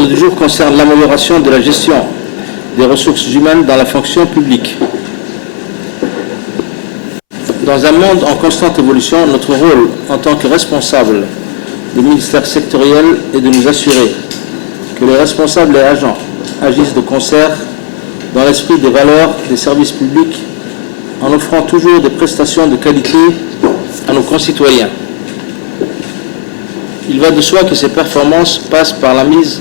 l'ordre du jour concerne l'amélioration de la gestion des ressources humaines dans la fonction publique. Dans un monde en constante évolution, notre rôle en tant que responsable des ministères sectoriels est de nous assurer que les responsables et agents agissent de concert dans l'esprit des valeurs des services publics en offrant toujours des prestations de qualité à nos concitoyens. Il va de soi que ces performances passent par la mise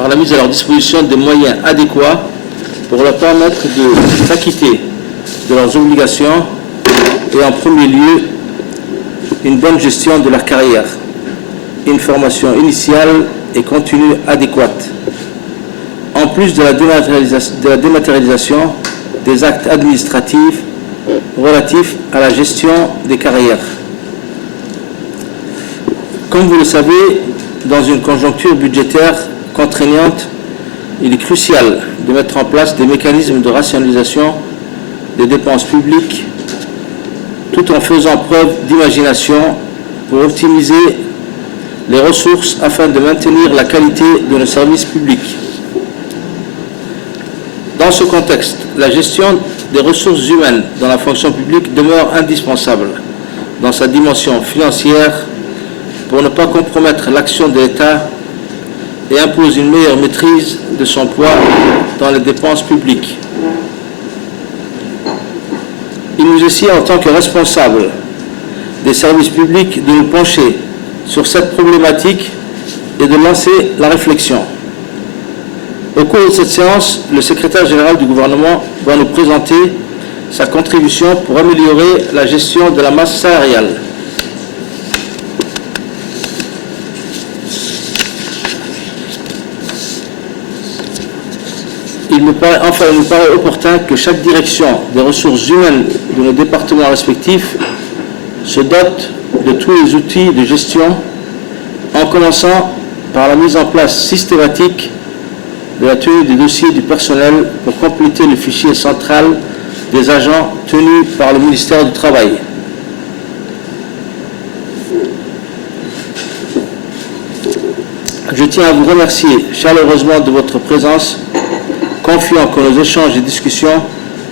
à leur disposition des moyens adéquats pour leur permettre de s'acquitter de leurs obligations et en premier lieu une bonne gestion de leur carrière, une formation initiale et continue adéquate, en plus de la dématérialisation des actes administratifs relatifs à la gestion des carrières. Comme vous le savez, dans une conjoncture budgétaire contraignante, il est crucial de mettre en place des mécanismes de rationalisation des dépenses publiques tout en faisant preuve d'imagination pour optimiser les ressources afin de maintenir la qualité de nos services publics. Dans ce contexte, la gestion des ressources humaines dans la fonction publique demeure indispensable dans sa dimension financière pour ne pas compromettre l'action de l'État et impose une meilleure maîtrise de son poids dans les dépenses publiques. Il nous est ici, en tant que responsables des services publics, de nous pencher sur cette problématique et de lancer la réflexion. Au cours de cette séance, le secrétaire général du gouvernement va nous présenter sa contribution pour améliorer la gestion de la masse salariale. Il nous paraît opportun que chaque direction des ressources humaines de nos départements respectifs se dote de tous les outils de gestion, en commençant par la mise en place systématique de la tenue des dossiers du personnel pour compléter le fichier central des agents tenus par le ministère du Travail. Je tiens à vous remercier chaleureusement de votre présence, confiant que nos échanges et discussions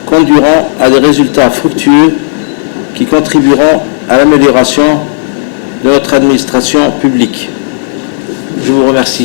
conduiront à des résultats fructueux qui contribueront à l'amélioration de notre administration publique. Je vous remercie.